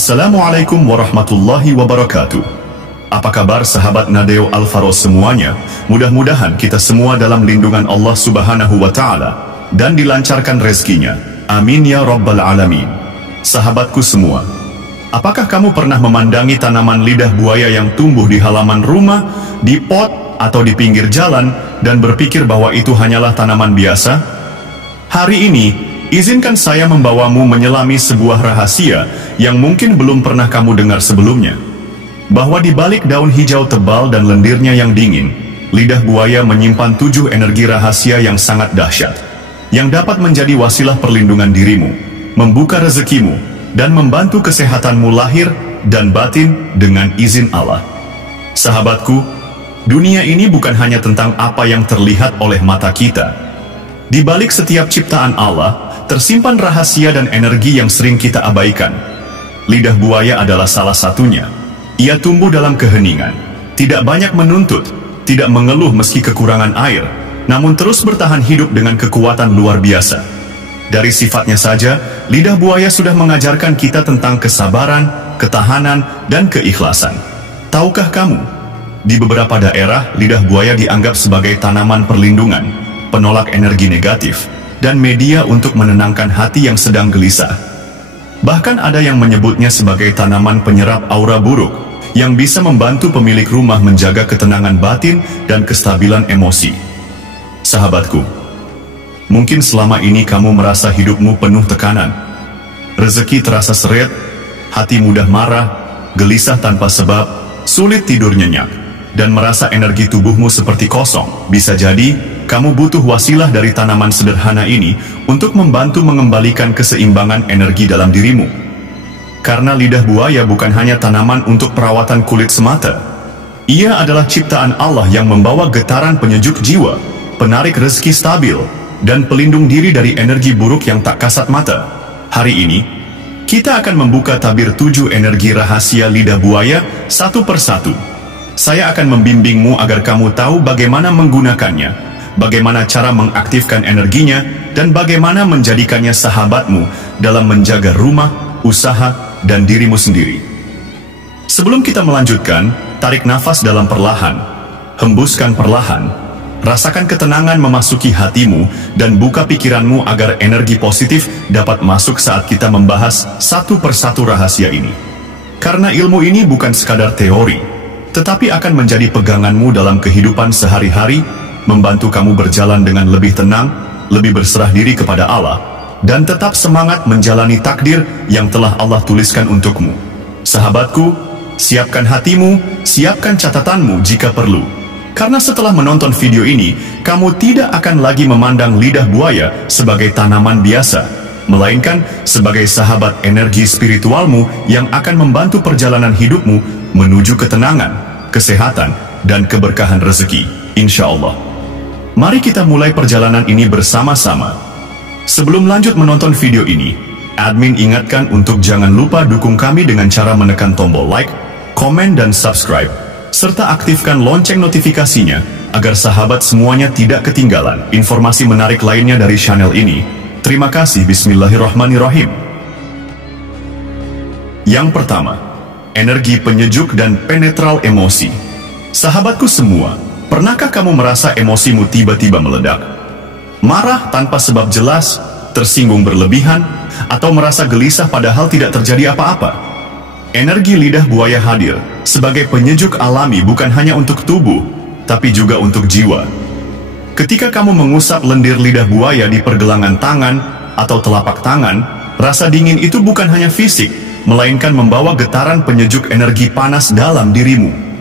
Assalamualaikum warahmatullahi wabarakatuh. Apa kabar sahabat Nadeo Al-Faros semuanya? Mudah-mudahan kita semua dalam lindungan Allah Subhanahu wa Ta'ala dan dilancarkan rezekinya. Amin ya Rabbal Alamin. Sahabatku semua, apakah kamu pernah memandangi tanaman lidah buaya yang tumbuh di halaman rumah, di pot, atau di pinggir jalan dan berpikir bahwa itu hanyalah tanaman biasa? Hari ini, izinkan saya membawamu menyelami sebuah rahasia yang mungkin belum pernah kamu dengar sebelumnya. Bahwa di balik daun hijau tebal dan lendirnya yang dingin, lidah buaya menyimpan 7 energi rahasia yang sangat dahsyat, yang dapat menjadi wasilah perlindungan dirimu, membuka rezekimu, dan membantu kesehatanmu lahir dan batin dengan izin Allah. Sahabatku, dunia ini bukan hanya tentang apa yang terlihat oleh mata kita. Di balik setiap ciptaan Allah, tersimpan rahasia dan energi yang sering kita abaikan. Lidah buaya adalah salah satunya. Ia tumbuh dalam keheningan, tidak banyak menuntut, tidak mengeluh meski kekurangan air, namun terus bertahan hidup dengan kekuatan luar biasa. Dari sifatnya saja, lidah buaya sudah mengajarkan kita tentang kesabaran, ketahanan, dan keikhlasan. Tahukah kamu, di beberapa daerah, lidah buaya dianggap sebagai tanaman perlindungan, penolak energi negatif, dan media untuk menenangkan hati yang sedang gelisah. Bahkan ada yang menyebutnya sebagai tanaman penyerap aura buruk, yang bisa membantu pemilik rumah menjaga ketenangan batin dan kestabilan emosi. Sahabatku, mungkin selama ini kamu merasa hidupmu penuh tekanan. Rezeki terasa seret, hati mudah marah, gelisah tanpa sebab, sulit tidur nyenyak, dan merasa energi tubuhmu seperti kosong. Bisa jadi, kamu butuh wasilah dari tanaman sederhana ini untuk membantu mengembalikan keseimbangan energi dalam dirimu. Karena lidah buaya bukan hanya tanaman untuk perawatan kulit semata. Ia adalah ciptaan Allah yang membawa getaran penyejuk jiwa, penarik rezeki stabil, dan pelindung diri dari energi buruk yang tak kasat mata. Hari ini, kita akan membuka tabir 7 energi rahasia lidah buaya satu persatu. Saya akan membimbingmu agar kamu tahu bagaimana menggunakannya, bagaimana cara mengaktifkan energinya, dan bagaimana menjadikannya sahabatmu dalam menjaga rumah, usaha, dan dirimu sendiri. Sebelum kita melanjutkan, tarik nafas dalam perlahan, hembuskan perlahan, rasakan ketenangan memasuki hatimu, dan buka pikiranmu agar energi positif dapat masuk saat kita membahas satu persatu rahasia ini. Karena ilmu ini bukan sekadar teori, tetapi akan menjadi peganganmu dalam kehidupan sehari-hari, membantu kamu berjalan dengan lebih tenang, lebih berserah diri kepada Allah, dan tetap semangat menjalani takdir yang telah Allah tuliskan untukmu. Sahabatku, siapkan hatimu, siapkan catatanmu jika perlu. Karena setelah menonton video ini, kamu tidak akan lagi memandang lidah buaya sebagai tanaman biasa, melainkan sebagai sahabat energi spiritualmu yang akan membantu perjalanan hidupmu menuju ketenangan, kesehatan, dan keberkahan rezeki, insya Allah. Mari kita mulai perjalanan ini bersama-sama. Sebelum lanjut menonton video ini, admin ingatkan untuk jangan lupa dukung kami dengan cara menekan tombol like, komen, dan subscribe, serta aktifkan lonceng notifikasinya, agar sahabat semuanya tidak ketinggalan informasi menarik lainnya dari channel ini. Terima kasih. Bismillahirrahmanirrahim. Yang pertama, energi penyejuk dan penetral emosi. Sahabatku semua, pernahkah kamu merasa emosimu tiba-tiba meledak? Marah tanpa sebab jelas, tersinggung berlebihan, atau merasa gelisah padahal tidak terjadi apa-apa? Energi lidah buaya hadir sebagai penyejuk alami bukan hanya untuk tubuh, tapi juga untuk jiwa. Ketika kamu mengusap lendir lidah buaya di pergelangan tangan atau telapak tangan, rasa dingin itu bukan hanya fisik, melainkan membawa getaran penyejuk energi panas dalam dirimu.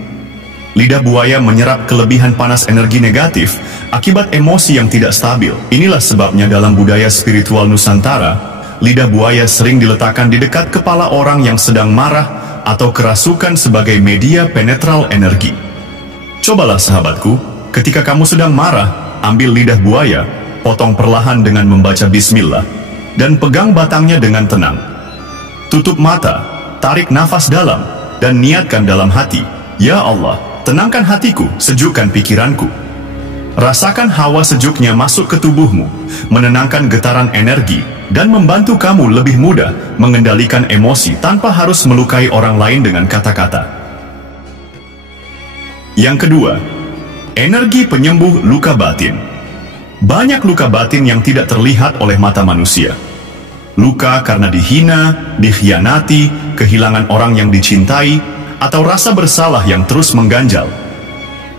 Lidah buaya menyerap kelebihan panas energi negatif akibat emosi yang tidak stabil. Inilah sebabnya dalam budaya spiritual Nusantara, lidah buaya sering diletakkan di dekat kepala orang yang sedang marah atau kerasukan sebagai media penetral energi. Cobalah sahabatku, ketika kamu sedang marah, ambil lidah buaya, potong perlahan dengan membaca bismillah, dan pegang batangnya dengan tenang. Tutup mata, tarik nafas dalam, dan niatkan dalam hati, "Ya Allah, tenangkan hatiku, sejukkan pikiranku." Rasakan hawa sejuknya masuk ke tubuhmu, menenangkan getaran energi, dan membantu kamu lebih mudah mengendalikan emosi tanpa harus melukai orang lain dengan kata-kata. Yang kedua, energi penyembuh luka batin. Banyak luka batin yang tidak terlihat oleh mata manusia. Luka karena dihina, dikhianati, kehilangan orang yang dicintai, atau rasa bersalah yang terus mengganjal.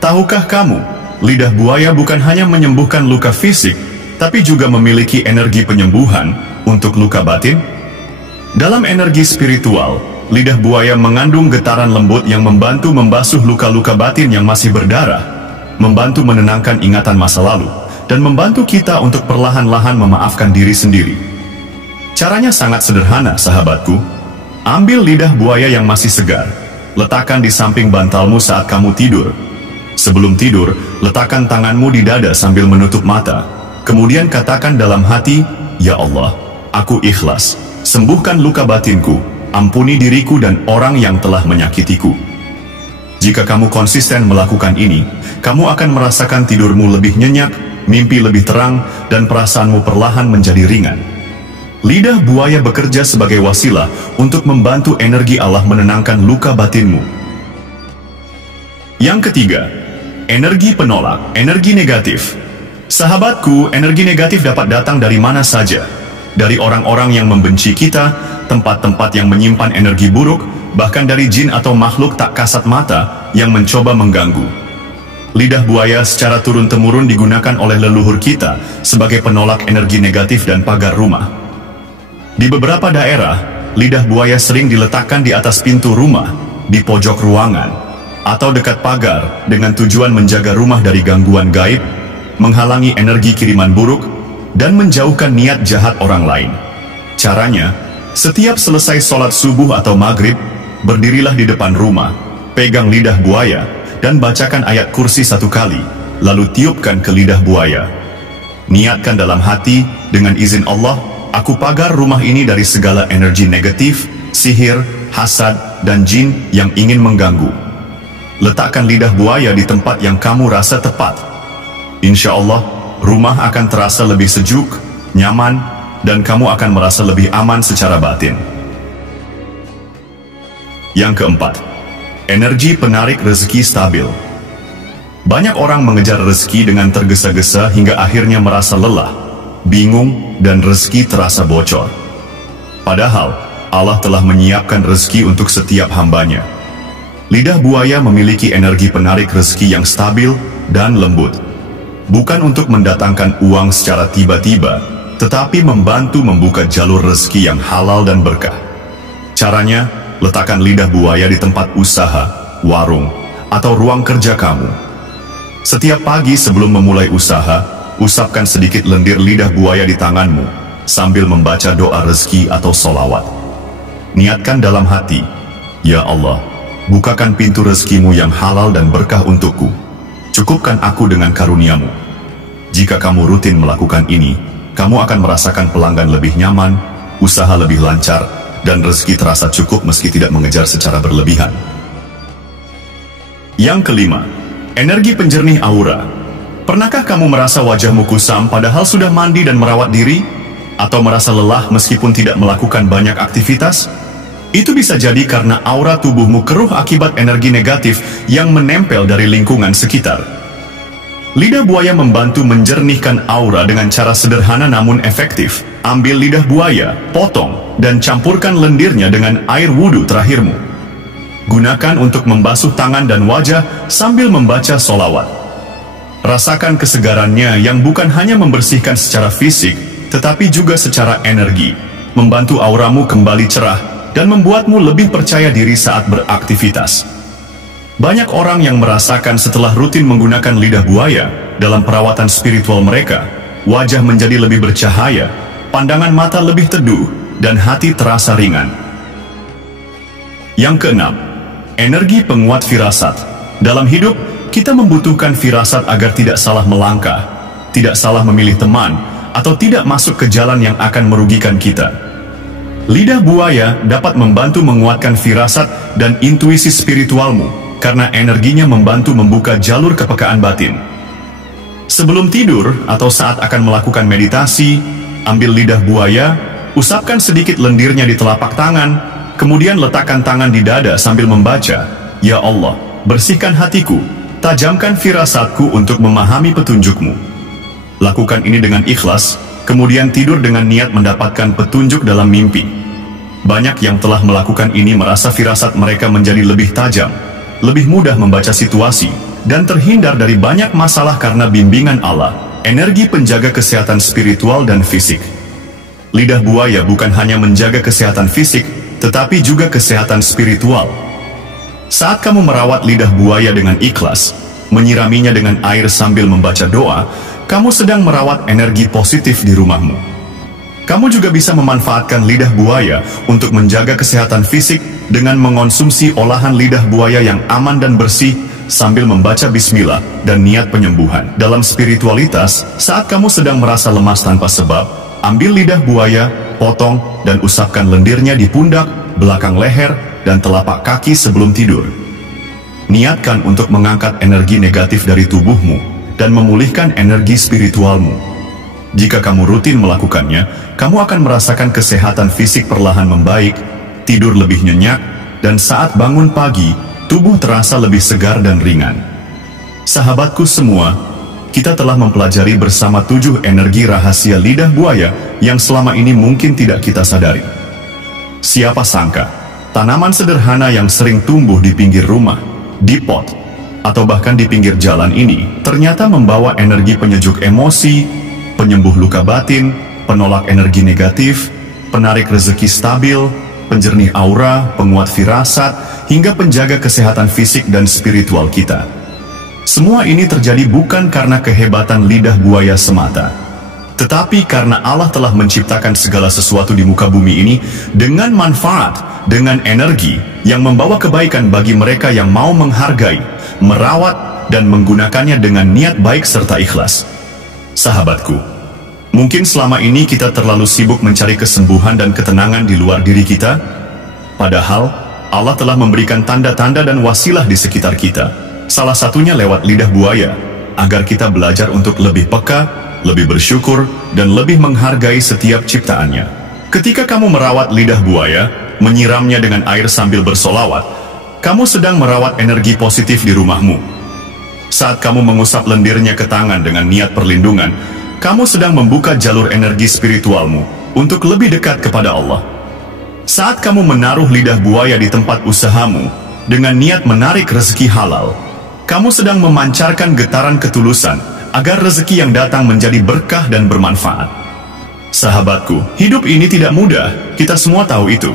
Tahukah kamu, lidah buaya bukan hanya menyembuhkan luka fisik, tapi juga memiliki energi penyembuhan untuk luka batin? Dalam energi spiritual, lidah buaya mengandung getaran lembut yang membantu membasuh luka-luka batin yang masih berdarah, membantu menenangkan ingatan masa lalu, dan membantu kita untuk perlahan-lahan memaafkan diri sendiri. Caranya sangat sederhana, sahabatku. Ambil lidah buaya yang masih segar, letakkan di samping bantalmu saat kamu tidur. Sebelum tidur, letakkan tanganmu di dada sambil menutup mata. Kemudian katakan dalam hati, "Ya Allah, aku ikhlas. Sembuhkan luka batinku, ampuni diriku dan orang yang telah menyakitiku." Jika kamu konsisten melakukan ini, kamu akan merasakan tidurmu lebih nyenyak, mimpi lebih terang, dan perasaanmu perlahan menjadi ringan. Lidah buaya bekerja sebagai wasilah untuk membantu energi Allah menenangkan luka batinmu. Yang ketiga, energi penolak, energi negatif. Sahabatku, energi negatif dapat datang dari mana saja. Dari orang-orang yang membenci kita, tempat-tempat yang menyimpan energi buruk, bahkan dari jin atau makhluk tak kasat mata yang mencoba mengganggu. Lidah buaya secara turun-temurun digunakan oleh leluhur kita sebagai penolak energi negatif dan pagar rumah. Di beberapa daerah, lidah buaya sering diletakkan di atas pintu rumah, di pojok ruangan, atau dekat pagar dengan tujuan menjaga rumah dari gangguan gaib, menghalangi energi kiriman buruk, dan menjauhkan niat jahat orang lain. Caranya, setiap selesai sholat subuh atau maghrib, berdirilah di depan rumah, pegang lidah buaya, dan bacakan ayat kursi 1 kali, lalu tiupkan ke lidah buaya. Niatkan dalam hati, dengan izin Allah, aku pagar rumah ini dari segala energi negatif, sihir, hasad, dan jin yang ingin mengganggu. Letakkan lidah buaya di tempat yang kamu rasa tepat. Insya Allah, rumah akan terasa lebih sejuk, nyaman, dan kamu akan merasa lebih aman secara batin. Yang keempat, energi penarik rezeki stabil. Banyak orang mengejar rezeki dengan tergesa-gesa hingga akhirnya merasa lelah, bingung, dan rezeki terasa bocor. Padahal, Allah telah menyiapkan rezeki untuk setiap hambanya. Lidah buaya memiliki energi penarik rezeki yang stabil dan lembut. Bukan untuk mendatangkan uang secara tiba-tiba, tetapi membantu membuka jalur rezeki yang halal dan berkah. Caranya, letakkan lidah buaya di tempat usaha, warung, atau ruang kerja kamu. Setiap pagi sebelum memulai usaha, usapkan sedikit lendir lidah buaya di tanganmu, sambil membaca doa rezeki atau solawat. Niatkan dalam hati, "Ya Allah, bukakan pintu rezekimu yang halal dan berkah untukku. Cukupkan aku dengan karuniamu." Jika kamu rutin melakukan ini, kamu akan merasakan pelanggan lebih nyaman, usaha lebih lancar, dan rezeki terasa cukup meski tidak mengejar secara berlebihan. Yang kelima, energi penjernih aura. Pernahkah kamu merasa wajahmu kusam padahal sudah mandi dan merawat diri? Atau merasa lelah meskipun tidak melakukan banyak aktivitas? Itu bisa jadi karena aura tubuhmu keruh akibat energi negatif yang menempel dari lingkungan sekitar. Lidah buaya membantu menjernihkan aura dengan cara sederhana namun efektif. Ambil lidah buaya, potong, dan campurkan lendirnya dengan air wudhu terakhirmu. Gunakan untuk membasuh tangan dan wajah sambil membaca solawat. Rasakan kesegarannya yang bukan hanya membersihkan secara fisik, tetapi juga secara energi, membantu auramu kembali cerah, dan membuatmu lebih percaya diri saat beraktivitas. Banyak orang yang merasakan setelah rutin menggunakan lidah buaya dalam perawatan spiritual mereka, wajah menjadi lebih bercahaya, pandangan mata lebih teduh, dan hati terasa ringan. Yang keenam, energi penguat firasat. Dalam hidup, kita membutuhkan firasat agar tidak salah melangkah, tidak salah memilih teman, atau tidak masuk ke jalan yang akan merugikan kita. Lidah buaya dapat membantu menguatkan firasat dan intuisi spiritualmu, karena energinya membantu membuka jalur kepekaan batin. Sebelum tidur atau saat akan melakukan meditasi, ambil lidah buaya, usapkan sedikit lendirnya di telapak tangan, kemudian letakkan tangan di dada sambil membaca, "Ya Allah, bersihkan hatiku, tajamkan firasatku untuk memahami petunjuk-Mu." Lakukan ini dengan ikhlas, kemudian tidur dengan niat mendapatkan petunjuk dalam mimpi. Banyak yang telah melakukan ini merasa firasat mereka menjadi lebih tajam, lebih mudah membaca situasi, dan terhindar dari banyak masalah karena bimbingan Allah, energi penjaga kesehatan spiritual dan fisik. Lidah buaya bukan hanya menjaga kesehatan fisik, tetapi juga kesehatan spiritual. Saat kamu merawat lidah buaya dengan ikhlas, menyiraminya dengan air sambil membaca doa, kamu sedang merawat energi positif di rumahmu. Kamu juga bisa memanfaatkan lidah buaya untuk menjaga kesehatan fisik dengan mengonsumsi olahan lidah buaya yang aman dan bersih sambil membaca bismillah dan niat penyembuhan. Dalam spiritualitas, saat kamu sedang merasa lemas tanpa sebab, ambil lidah buaya, potong, dan usapkan lendirnya di pundak, belakang leher, dan telapak kaki sebelum tidur. Niatkan untuk mengangkat energi negatif dari tubuhmu dan memulihkan energi spiritualmu. Jika kamu rutin melakukannya, kamu akan merasakan kesehatan fisik perlahan membaik, tidur lebih nyenyak, dan saat bangun pagi, tubuh terasa lebih segar dan ringan. Sahabatku semua, kita telah mempelajari bersama 7 energi rahasia lidah buaya yang selama ini mungkin tidak kita sadari. Siapa sangka, tanaman sederhana yang sering tumbuh di pinggir rumah, di pot, atau bahkan di pinggir jalan ini, ternyata membawa energi penyejuk emosi, penyembuh luka batin, penolak energi negatif, penarik rezeki stabil, penjernih aura, penguat firasat, hingga penjaga kesehatan fisik dan spiritual kita. Semua ini terjadi bukan karena kehebatan lidah buaya semata, tetapi karena Allah telah menciptakan segala sesuatu di muka bumi ini dengan manfaat, dengan energi yang membawa kebaikan bagi mereka yang mau menghargai, merawat, dan menggunakannya dengan niat baik serta ikhlas. Sahabatku, mungkin selama ini kita terlalu sibuk mencari kesembuhan dan ketenangan di luar diri kita, padahal Allah telah memberikan tanda-tanda dan wasilah di sekitar kita, salah satunya lewat lidah buaya, agar kita belajar untuk lebih peka, lebih bersyukur, dan lebih menghargai setiap ciptaannya. Ketika kamu merawat lidah buaya, menyiramnya dengan air sambil bersolawat, kamu sedang merawat energi positif di rumahmu. Saat kamu mengusap lendirnya ke tangan dengan niat perlindungan, kamu sedang membuka jalur energi spiritualmu untuk lebih dekat kepada Allah. Saat kamu menaruh lidah buaya di tempat usahamu dengan niat menarik rezeki halal, kamu sedang memancarkan getaran ketulusan agar rezeki yang datang menjadi berkah dan bermanfaat. Sahabatku, hidup ini tidak mudah, kita semua tahu itu.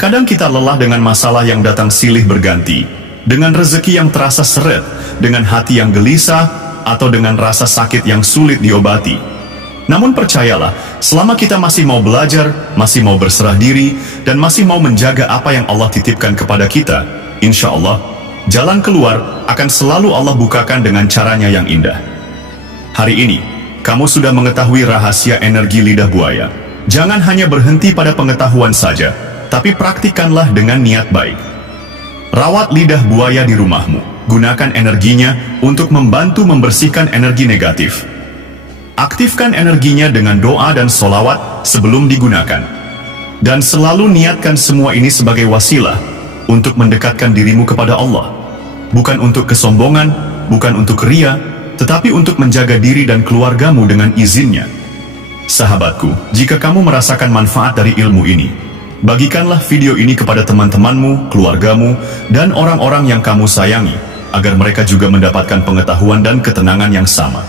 Kadang kita lelah dengan masalah yang datang silih berganti, dengan rezeki yang terasa seret, dengan hati yang gelisah, atau dengan rasa sakit yang sulit diobati. Namun percayalah, selama kita masih mau belajar, masih mau berserah diri, dan masih mau menjaga apa yang Allah titipkan kepada kita, insya Allah, jalan keluar akan selalu Allah bukakan dengan caranya yang indah. Hari ini, kamu sudah mengetahui rahasia energi lidah buaya. Jangan hanya berhenti pada pengetahuan saja, tapi praktikkanlah dengan niat baik. Rawat lidah buaya di rumahmu. Gunakan energinya untuk membantu membersihkan energi negatif. Aktifkan energinya dengan doa dan solawat sebelum digunakan. Dan selalu niatkan semua ini sebagai wasilah untuk mendekatkan dirimu kepada Allah. Bukan untuk kesombongan, bukan untuk ria, tetapi untuk menjaga diri dan keluargamu dengan izinnya. Sahabatku, jika kamu merasakan manfaat dari ilmu ini, bagikanlah video ini kepada teman-temanmu, keluargamu, dan orang-orang yang kamu sayangi, agar mereka juga mendapatkan pengetahuan dan ketenangan yang sama.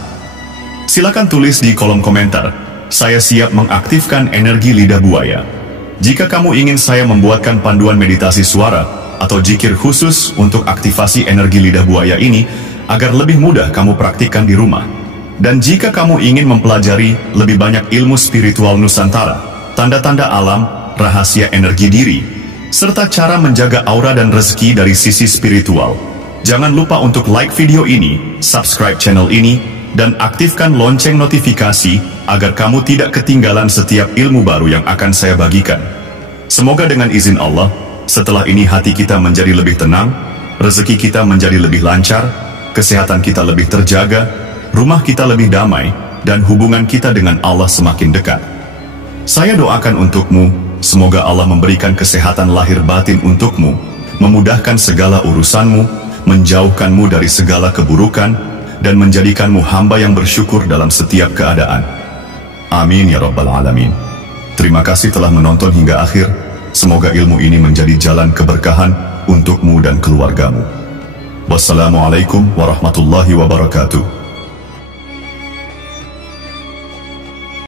Silakan tulis di kolom komentar, saya siap mengaktifkan energi lidah buaya. Jika kamu ingin saya membuatkan panduan meditasi suara atau zikir khusus untuk aktivasi energi lidah buaya ini, agar lebih mudah kamu praktikkan di rumah. Dan jika kamu ingin mempelajari lebih banyak ilmu spiritual Nusantara, tanda-tanda alam, rahasia energi diri, serta cara menjaga aura dan rezeki dari sisi spiritual, jangan lupa untuk like video ini, subscribe channel ini, dan aktifkan lonceng notifikasi agar kamu tidak ketinggalan setiap ilmu baru yang akan saya bagikan. Semoga dengan izin Allah, setelah ini hati kita menjadi lebih tenang, rezeki kita menjadi lebih lancar, kesehatan kita lebih terjaga, rumah kita lebih damai, dan hubungan kita dengan Allah semakin dekat. Saya doakan untukmu, semoga Allah memberikan kesehatan lahir batin untukmu, memudahkan segala urusanmu, menjauhkanmu dari segala keburukan, dan menjadikanmu hamba yang bersyukur dalam setiap keadaan. Amin ya Rabbal Alamin. Terima kasih telah menonton hingga akhir. Semoga ilmu ini menjadi jalan keberkahan untukmu dan keluargamu. Wassalamualaikum warahmatullahi wabarakatuh.